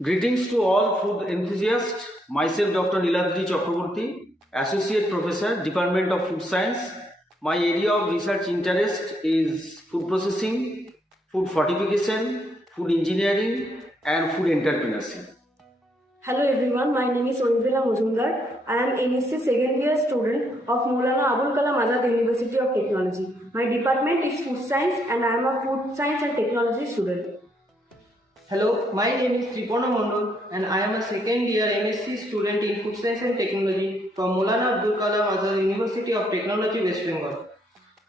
Greetings to all food enthusiasts. Myself, Dr. Niladri Chakraborty, Associate Professor, Department of Food Science. My area of research interest is food processing, food fortification, food engineering, and food entrepreneurship. Hello everyone, my name is Onvila Mujumdar. I am NSC second year student of Maulana Abul Kalam Azad University of Technology. My department is food science and I am a food science and technology student. Hello, my name is Tripona Mondol and I am a second year NSC student in Food Science and Technology from Maulana Abdul Kalam Azad University of Technology, West Bengal.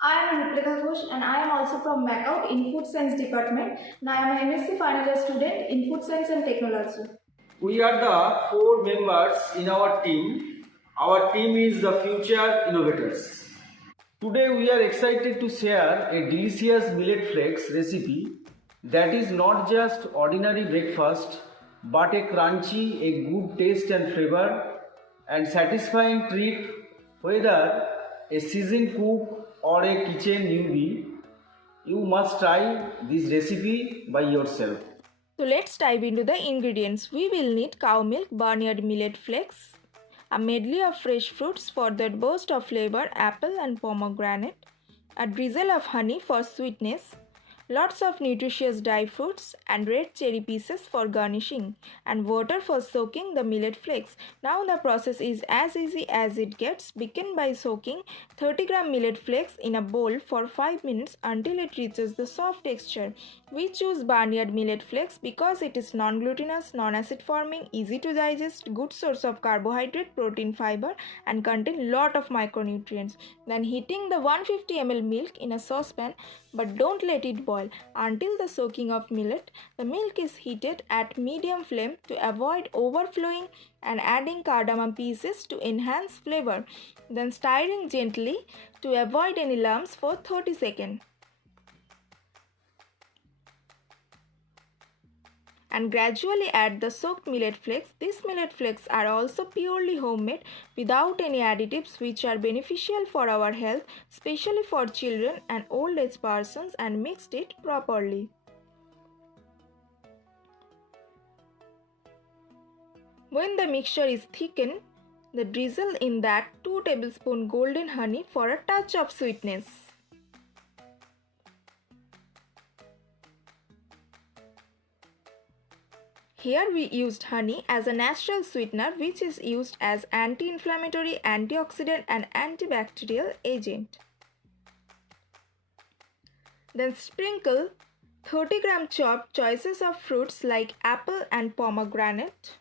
I am Ruplika Ghosh and I am also from Macau in Food Science Department and I am an MSc final year student in Food Science and Technology. We are the 4 members in our team. Our team is the future innovators. Today we are excited to share a delicious millet flakes recipe that is not just ordinary breakfast but a crunchy, a good taste and flavor and satisfying treat whether a seasoned cook or a kitchen newbie. You must try this recipe by yourself. So let's dive into the ingredients. We will need cow milk, barnyard millet flakes, a medley of fresh fruits for that burst of flavor, apple and pomegranate, a drizzle of honey for sweetness, lots of nutritious dry fruits and red cherry pieces for garnishing, and water for soaking the millet flakes. Now the process is as easy as it gets. Begin by soaking 30 gram millet flakes in a bowl for 5 minutes until it reaches the soft texture. We choose barnyard millet flakes because it is non-glutinous, non-acid forming, easy to digest, good source of carbohydrate, protein, fiber and contain lot of micronutrients. Then heating the 150 ml milk in a saucepan, but don't let it boil until the soaking of millet. The milk is heated at medium flame to avoid overflowing and adding cardamom pieces to enhance flavor. Then stirring gently to avoid any lumps for 30 seconds. And gradually add the soaked millet flakes. These millet flakes are also purely homemade without any additives, which are beneficial for our health, especially for children and old age persons, and mixed it properly. When the mixture is thickened, drizzle in that 2 tablespoons golden honey for a touch of sweetness. Here we used honey as a natural sweetener, which is used as anti-inflammatory, antioxidant and antibacterial agent. Then sprinkle 30 gram chopped choices of fruits like apple and pomegranate.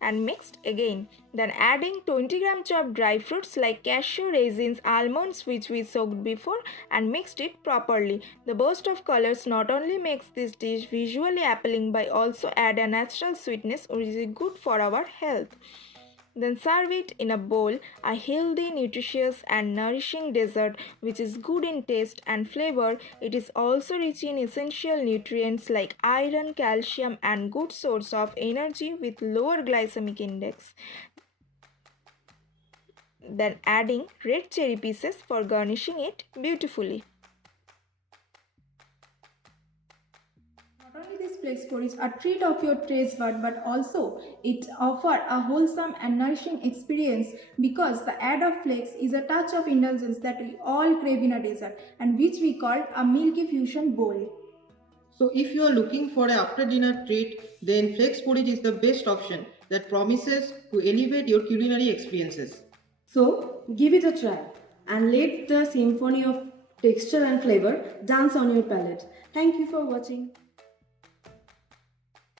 And mixed again. Then adding 20 gram chopped dry fruits like cashew, raisins, almonds, which we soaked before, and mixed it properly. The burst of colors not only makes this dish visually appealing but also add a natural sweetness which is good for our health. Then serve it in a bowl, a healthy, nutritious and nourishing dessert which is good in taste and flavor. It is also rich in essential nutrients like iron, calcium and good source of energy with lower glycemic index. Then adding red cherry pieces for garnishing it beautifully. Not only this flakes porridge a treat of your taste bud, but also it offers a wholesome and nourishing experience because the add of flakes is a touch of indulgence that we all crave in a dessert and which we call a Milky Fusion Bowl. So if you are looking for an after dinner treat, then flakes porridge is the best option that promises to elevate your culinary experiences. So give it a try and let the symphony of texture and flavor dance on your palate. Thank you for watching.